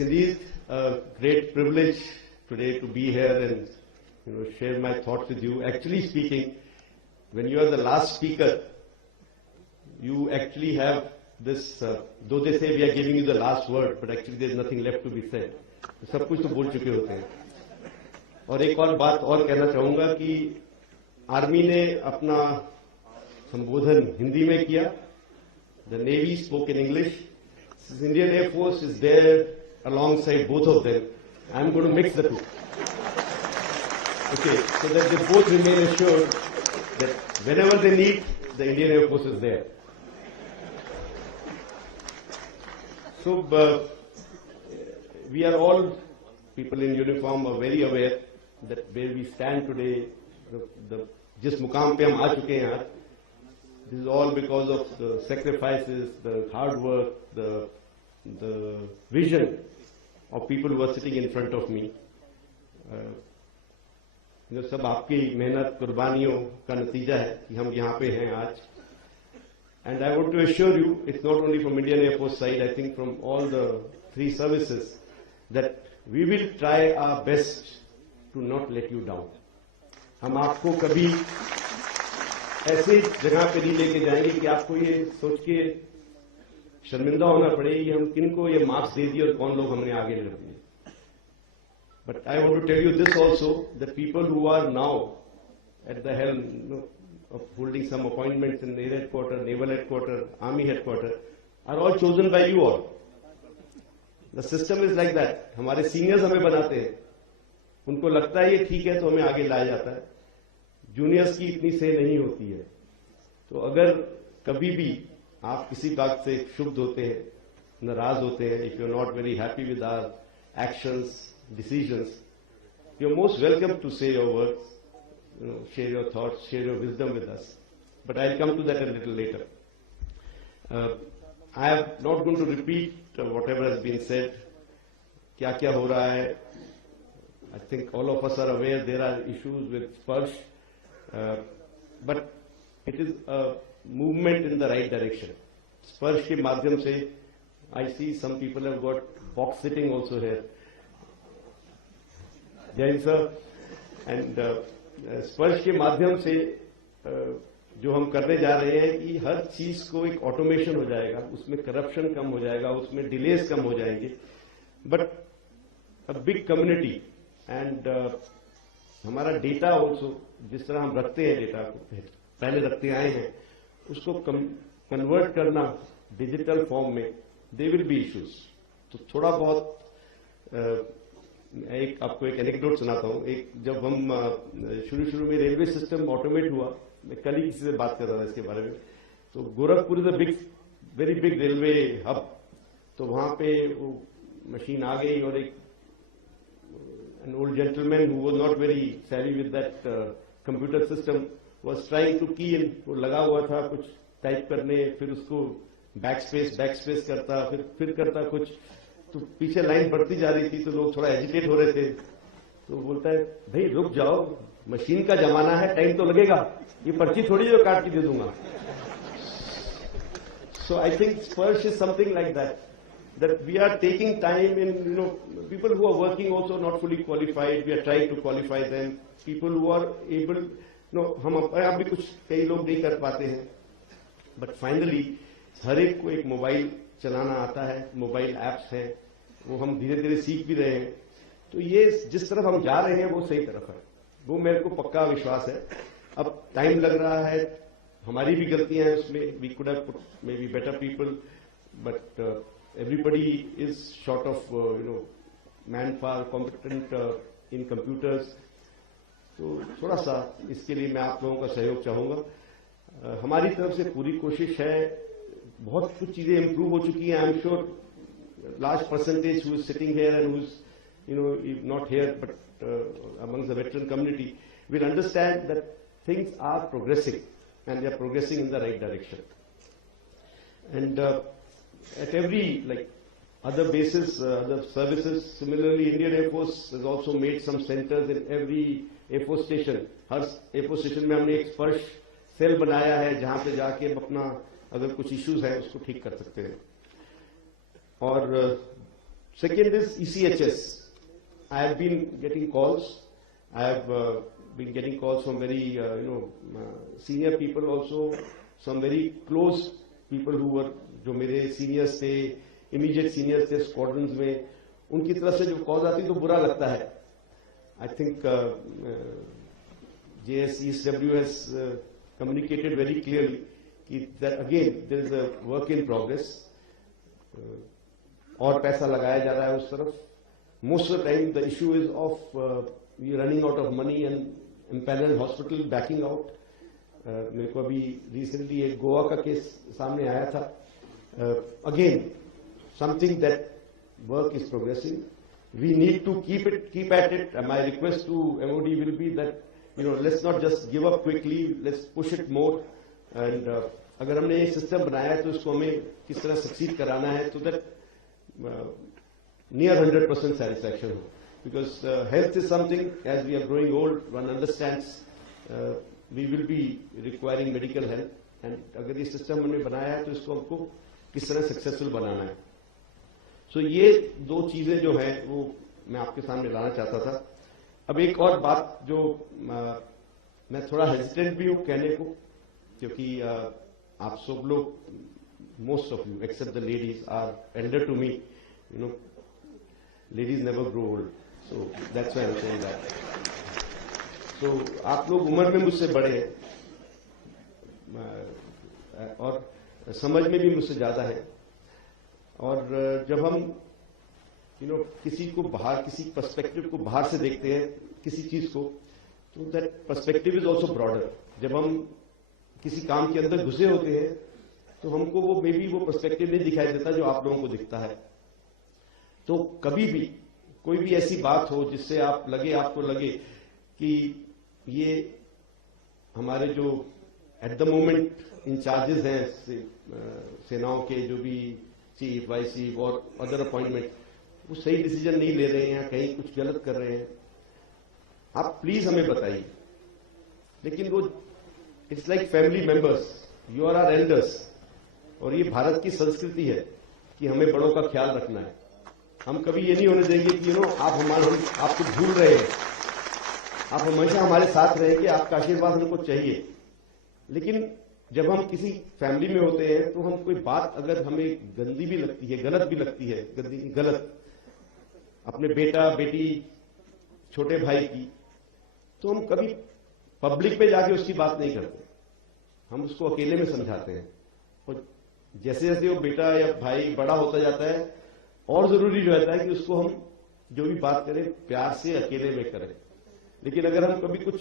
It is a great privilege today to be here and share my thoughts with you. Actually speaking, when you are the last speaker, you actually have this, though they say we are giving you the last word, but actually there is nothing left to be said. सब कुछ तो बोल चुके होते हैं. और एक और बात और कहना चाहूंगा कि आर्मी ने अपना संबोधन हिंदी में किया. The Navy spoke in English. The Indian Air Force is there alongside both of them. I'm going to mix the two. Okay, so that they both remain assured that whenever they need, the Indian Air Force is there. So we are all, people in uniform are very aware that where we stand today, जिस मुकाम पे हम आ चुके हैं आज, this is all because of the sacrifices, the hard work, the vision of people who are sitting in front of me. सब आपकी मेहनत कुर्बानियों का नतीजा है कि हम यहाँ पे हैं आज. And I want to assure you, it's not only from Indian Air Force side, I think from all the three services, that we will try our best to not let you down. हम आपको कभी ऐसे जगह पे नहीं लेके जाएंगे कि आपको ये सोच के शर्मिंदा होना पड़े कि हम किनको ये मार्क्स दे दिए और कौन लोग हमने आगे रख दिए. But I want to tell you this also, that people who are now at the helm of holding some appointments in Air Headquarters, Naval Headquarters, Army Headquarters, are all chosen by you all. The system is like that. हमारे seniors हमें बनाते हैं, उनको लगता है ये ठीक है तो हमें आगे लाया जाता है. जूनियर्स की इतनी से नहीं होती है. तो अगर कभी भी आप किसी बात से क्षुब्ध होते हैं, नाराज होते हैं, if you are not very happy with our actions, decisions, you are most welcome to say your words, share your thoughts, share your wisdom with us. But I'll come to that a little later. I am not going to repeat whatever has been said. क्या हो रहा है? I think all of us are aware there are issues with Sparsh, but it is a movement in the right direction. Sparsh के माध्यम से, I see some people have got box sitting also here. जय sir. And स्पर्श के माध्यम से जो हम करने जा रहे हैं कि हर चीज को एक ऑटोमेशन हो जाएगा, उसमें करप्शन कम हो जाएगा, उसमें डिलेस कम हो जाएंगे. But a big community and हमारा डेटा ऑल्सो, जिस तरह हम रखते हैं डेटा को, पहले रखते आए हैं, उसको कन्वर्ट करना डिजिटल फॉर्म में, दे विल बी इश्यूज. तो थोड़ा बहुत आपको एक एनेक्डोट सुनाता हूं. एक जब हम शुरू में रेलवे सिस्टम ऑटोमेट हुआ, मैं कल ही किसी से बात कर रहा था इसके बारे में, तो Gorakhpur is a very big railway hub. तो वहां पे वो मशीन आ गई और एक an old gentleman who was not very savvy with that computer system was trying to key in. वो लगा हुआ था कुछ टाइप करने, फिर उसको बैक स्पेस करता, फिर करता कुछ. तो पीछे लाइन बढ़ती जा रही थी, तो लोग थोड़ा एजिटेट हो रहे थे. तो बोलता है, भाई रुक जाओ, मशीन का जमाना है, टाइम तो लगेगा, ये पर्ची थोड़ी जो काट के दे दूंगा. सो आई थिंक स्पर्श is something like that we are taking time in, people who are working also not fully qualified, we are trying to qualify them. People who are able, हम अब भी कुछ कई लोग नहीं कर पाते हैं, बट फाइनली हर एक को एक मोबाइल चलाना आता है, मोबाइल एप्स हैं, वो हम धीरे धीरे सीख भी रहे हैं. तो ये जिस तरफ हम जा रहे हैं वो सही तरफ है, वो मेरे को पक्का विश्वास है. अब टाइम लग रहा है, हमारी भी गलतियां हैं उसमें. We could have put maybe better people, but everybody is short of manpower competent in computers. तो थोड़ा सा इसके लिए मैं आप लोगों का सहयोग चाहूंगा. हमारी तरफ से पूरी कोशिश है. बहुत कुछ चीजें इंप्रूव हो चुकी हैं. I am sure large percentage who is sitting here and who is not here but among the veteran community will understand that things are progressing and they are progressing in the right direction. And at every like other bases, other services. Similarly, Indian Air Force has also made some centers in every Air Force station. Her Air Force station में हमने एक स्पर्श cell बनाया है जहां पे जाके अपना अगर कुछ इश्यूज है उसको ठीक कर सकते हैं. और Second is ECHS. I have been getting calls. I have been getting calls from very senior people also, some very close people who were जो मेरे सीनियर्स थे, इमीडिएट सीनियर्स थे स्क्वाड्रंस में, उनकी तरफ से जो कॉल आती तो बुरा लगता है. I think JSESW has communicated very clearly that again there is a work in progress. और पैसा लगाया जा रहा है उस तरफ. Most of the time the issue is of we running out of money and Imperial Hospital backing out. मेरे को अभी रिसेंटली एक गोवा का केस सामने आया था. Again, something that work is progressing. We need to keep at it. And my request to MOD will be that let's not just give up quickly. Let's push it more. And अगर हमने ये system बनाया है तो उसको हमें किस तरह सक्सीड कराना है, so that near 100% satisfaction हो. Because health is something, as we are growing old, one understands we will be requiring medical help. And अगर ये सिस्टम हमने बनाया है तो इसको हमको किस तरह सक्सेसफुल बनाना है. सो ये दो चीजें जो है वो मैं आपके सामने लाना चाहता था. अब एक और बात जो मैं थोड़ा हेजिटेंट भी हूं कहने को, क्योंकि आप सब लोग, most of you except the ladies, are elder to me. Ladies never grow old, so that's why I am saying that. So आप लोग उम्र में मुझसे बड़े हैं और समझ में भी मुझसे ज्यादा है. और जब हम किसी को बाहर, किसी पर्सपेक्टिव को बाहर से देखते हैं किसी चीज को, तो that perspective is also broader. जब हम किसी काम के अंदर घुसे होते हैं तो हमको वो मे बी वो पर्सपेक्टिव नहीं दिखाई देता जो आप लोगों को दिखता है. तो कभी भी कोई भी ऐसी बात हो जिससे आपको लगे कि ये हमारे जो एट द मोमेंट इंचार्जेस हैं सेनाओं के, जो भी चीफ, वाइस चीफ और अदर अपॉइंटमेंट, वो सही डिसीजन नहीं ले रहे हैं, कहीं कुछ गलत कर रहे हैं, आप प्लीज हमें बताइए. लेकिन वो it's like family members, you are our elders. और ये भारत की संस्कृति है कि हमें बड़ों का ख्याल रखना है. हम कभी ये नहीं होने देंगे कि आप आपको भूल रहे हैं. आप हमेशा हमारे साथ रहेंगे, आपका आशीर्वाद हमको चाहिए. लेकिन जब हम किसी फैमिली में होते हैं तो हम कोई बात अगर हमें गंदी भी लगती है, गलत भी लगती है, गलत अपने बेटा बेटी छोटे भाई की, तो हम कभी पब्लिक में जाके उसकी बात नहीं करते. हम उसको अकेले में समझाते हैं. और जैसे जैसे वो बेटा या भाई बड़ा होता जाता है, और जरूरी जो रहता है कि उसको हम जो भी बात करें प्यार से अकेले में करें. लेकिन अगर हम कभी कुछ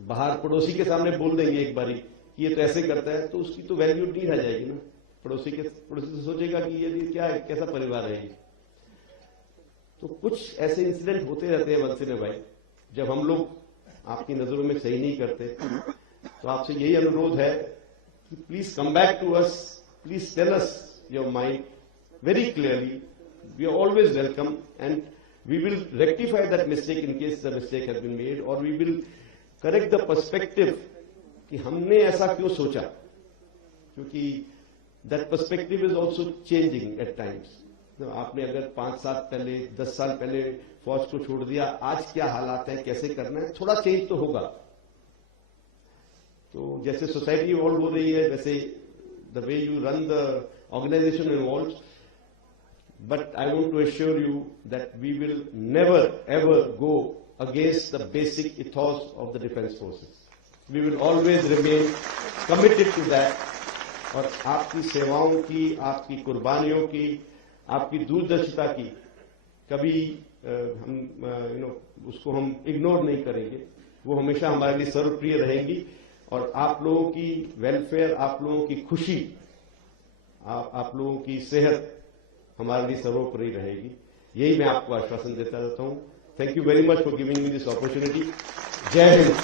बाहर पड़ोसी के सामने बोल देंगे एक बारी कि ये तो ऐसे करता है, तो उसकी तो वैल्यू नहीं रह जाएगी ना. पड़ोसी तो सोचेगा कि ये क्या है, कैसा परिवार है ये. तो कुछ ऐसे इंसिडेंट होते रहते हैं वंशिने भाई, जब हम लोग आपकी नजरों में सही नहीं करते. तो आपसे यही अनुरोध है कि please come back to us, please tell us your mind very clearly. We are always welcome, and we will rectify that mistake in case the mistake has been made, or we will correct the perspective कि हमने ऐसा क्यों सोचा, क्योंकि that perspective is also changing at times. आपने अगर 5 साल पहले, 10 साल पहले फौज को छोड़ दिया, आज क्या हालात हैं, कैसे करना है, थोड़ा चेंज तो होगा. तो जैसे सोसाइटी इवॉल्व हो रही है, वैसे the way you run the organization evolves. But I want to assure you that we will never ever go against the basic ethos of the defense forces. We will always remain committed to that. और आपकी सेवाओं की, आपकी कुर्बानियों की, आपकी दूरदर्शिता की कभी हम उसको हम इग्नोर नहीं करेंगे. वो हमेशा हमारे लिए सर्वप्रिय रहेंगी. और आप लोगों की वेलफेयर, आप लोगों की खुशी, आप लोगों की सेहत हमारे लिए सर्वोपरि रहेगी. यही मैं आपको आश्वासन देता रहता हूं. Thank you very much for giving me this opportunity. जय हिंद.